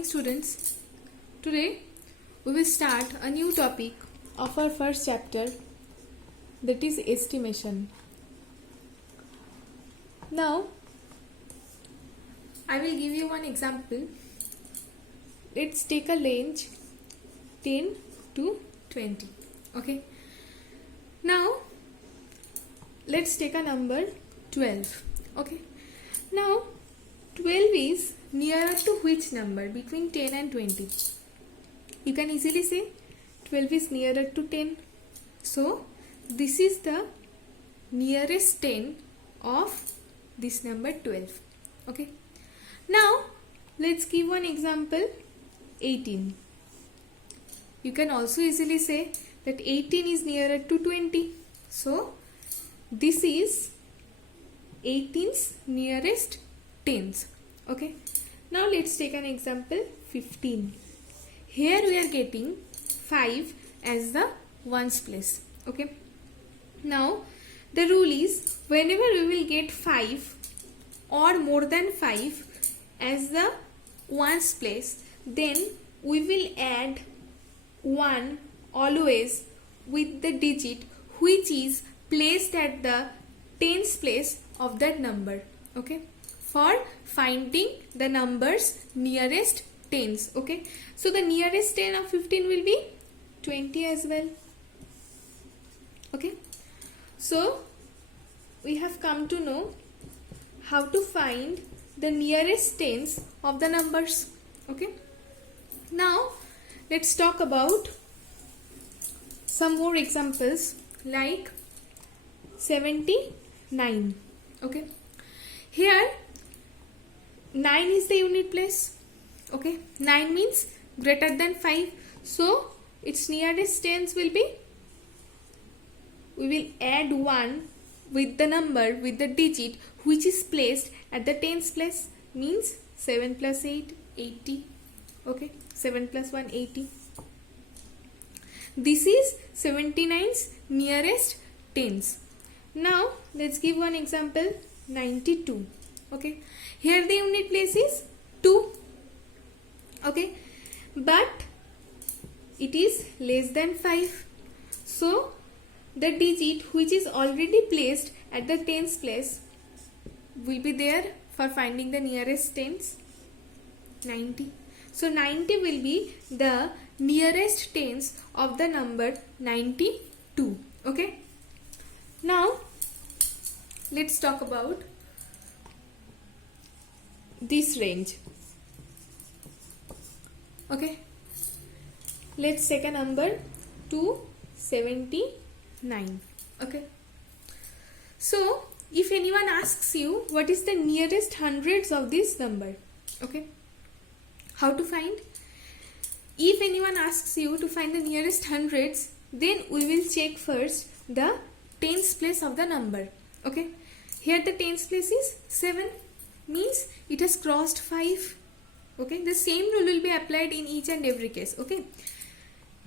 morning, students. Today we will start a new topic of our first chapter, that is estimation. Now I will give you one example. Let's take a range 10 to 20. Okay. Now let's take a number 12. Okay. Now 12 is nearer to which number between 10 and 20? You can easily say 12 is nearer to 10. So this is the nearest 10 of this number 12. Okay. Now let's give one example, 18. You can also easily say that 18 is nearer to 20. So this is 18's nearest tens. Okay. Now let's take an example, 15. Here we are getting 5 as the ones place. Okay. Now the rule is whenever we will get 5 or more than 5 as the ones place, then we will add 1 always with the digit which is placed at the tens place of that number. Okay, for finding the numbers nearest tens. Okay, so the nearest 10 of 15 will be 20 as well. Okay, so we have come to know how to find the nearest tens of the numbers. Okay, now let's talk about some more examples like 79. Okay, here 9 is the unit place. Okay, 9 means greater than 5, so its nearest tens will be, we will add 1 with the number with the digit which is placed at the tens place, means 7 plus 8, 80. Okay, 7 plus 1, 80. This is 79's nearest tens. Now let's give one example, 92. Okay, here the unit place is 2. Okay, but it is less than 5, so the digit which is already placed at the tens place will be there for finding the nearest tens, 90. So 90 will be the nearest tens of the number 92. Okay. Now let's talk about this range. Okay. Let's take a number 279. Okay. So if anyone asks you what is the nearest hundreds of this number, okay, how to find? If anyone asks you to find the nearest hundreds, then we will check first the tens place of the number. Okay, here the tens place is 7, means it has crossed 5. Okay, the same rule will be applied in each and every case. Okay,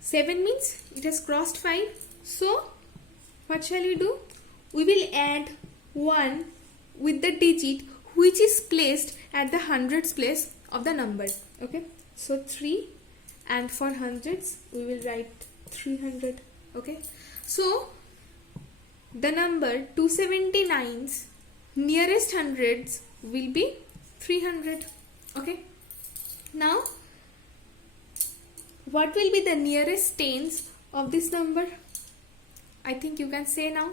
7 means it has crossed 5. So what shall we do? We will add 1 with the digit which is placed at the hundreds place of the number. Okay, so 3, and for hundreds we will write 300. Okay, so the number 279's nearest hundreds will be 300. Okay, now what will be the nearest tens of this number? I think you can say now.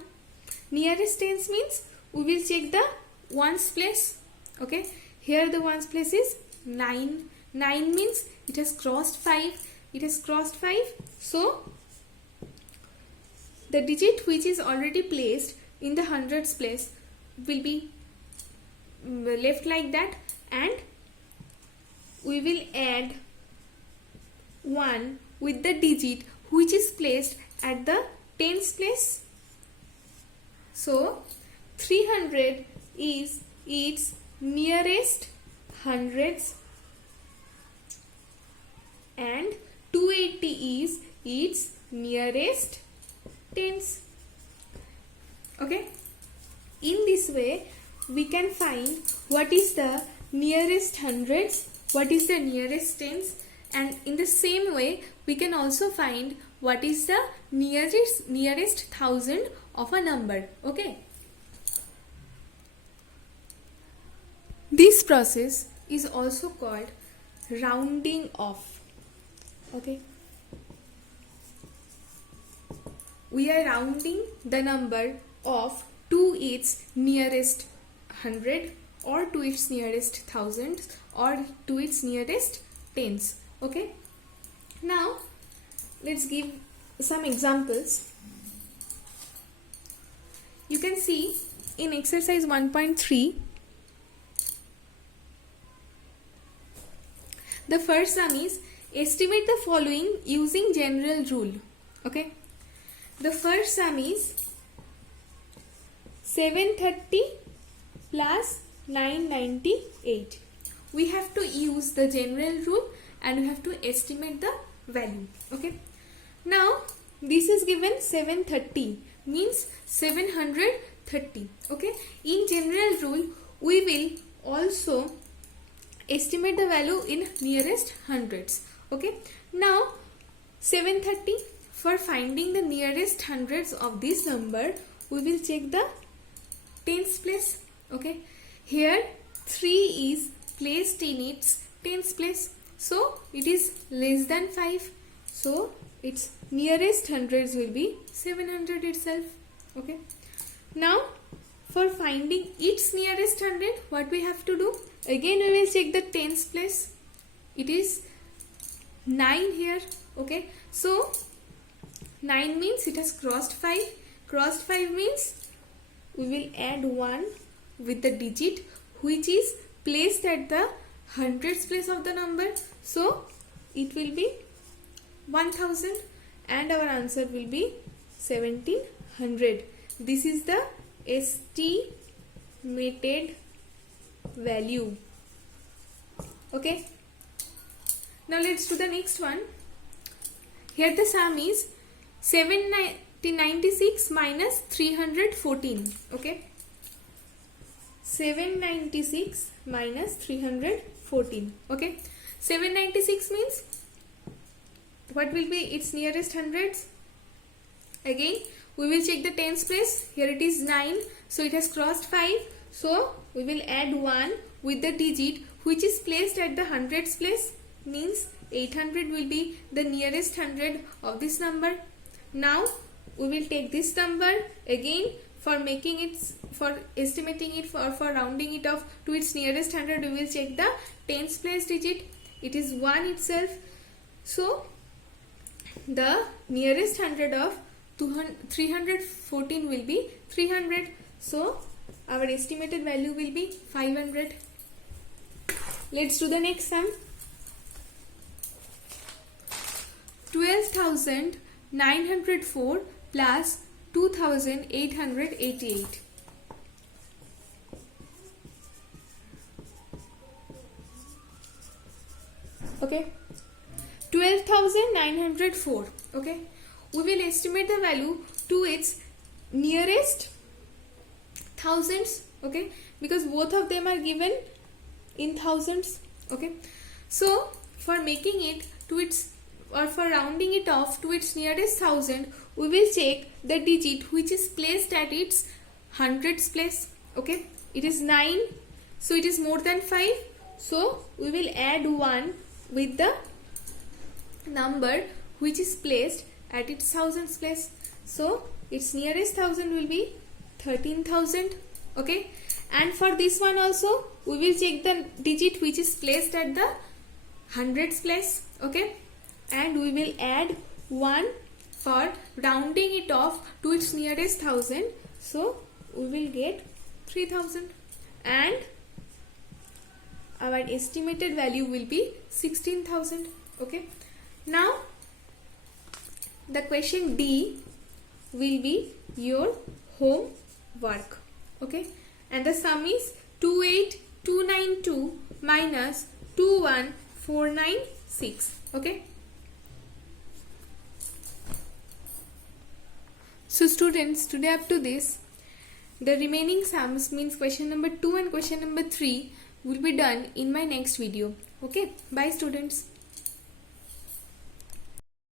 Nearest tens means we will check the ones place. Okay, here the ones place is 9. 9 means it has crossed 5. It has crossed 5. So the digit which is already placed in the hundreds place will be left like that, and we will add 1 with the digit which is placed at the tens place. So 300 is its nearest hundreds and 280 is its nearest tens. Okay, in this way we can find what is the nearest hundreds what is the nearest tens, and in the same way we can also find what is the nearest thousand of a number. Okay, this process is also called rounding off. Okay, we are rounding the number of to its nearest 100 or to its nearest thousands or to its nearest tens. Okay, now let's give some examples. You can see in exercise 1.3, the first sum is estimate the following using general rule. Okay, the first sum is 730 plus 998. We have to use the general rule and we have to estimate the value. Okay, now this is given 730 means 730. Okay, in general rule we will also estimate the value in nearest hundreds. Okay, now 730, for finding the nearest hundreds of this number we will check the tens place. Okay, here 3 is placed in its tens place, so it is less than 5, so its nearest hundreds will be 700 itself. Okay, now for finding its nearest hundred, what we have to do, again we will check the tens place. It is 9 here. Okay, so 9 means it has crossed 5. Crossed 5 means we will add 1 with the digit which is placed at the hundreds place of the number, so it will be 1000 and our answer will be 1700. This is the estimated value. Okay, now let's do the next one. Here the sum is 796 minus 314. Okay, 796 minus 314. Okay, 796 means what will be its nearest hundreds? Again we will check the tens place. Here it is 9, so it has crossed 5, so we will add 1 with the digit which is placed at the hundreds place, means 800 will be the nearest hundred of this number. Now we will take this number again for making it, for estimating it, for rounding it off to its nearest hundred. We will check the tens place digit. It is 1 itself, so the nearest hundred of 314 will be 300, so our estimated value will be 500. Let's do the next sum. 12,904 plus 2,888. Okay, 12,904. Okay, we will estimate the value to its nearest thousands. Okay, because both of them are given in thousands. Okay, so for making it to its, or for rounding it off to its nearest thousand, we will check the digit which is placed at its hundreds place. Okay, it is 9, so it is more than 5, so we will add 1 with the number which is placed at its thousands place, so its nearest thousand will be 13,000. Okay, and for this one also we will check the digit which is placed at the hundreds place. Okay, and we will add 1 for rounding it off to its nearest thousand, so we will get 3,000 and our estimated value will be 16,000. Okay, now the question D will be your homework. Okay, and the sum is 28292 minus 21496. Okay, so students, today up to this, the remaining sums, means question number 2 and question number 3, will be done in my next video. Okay, bye students.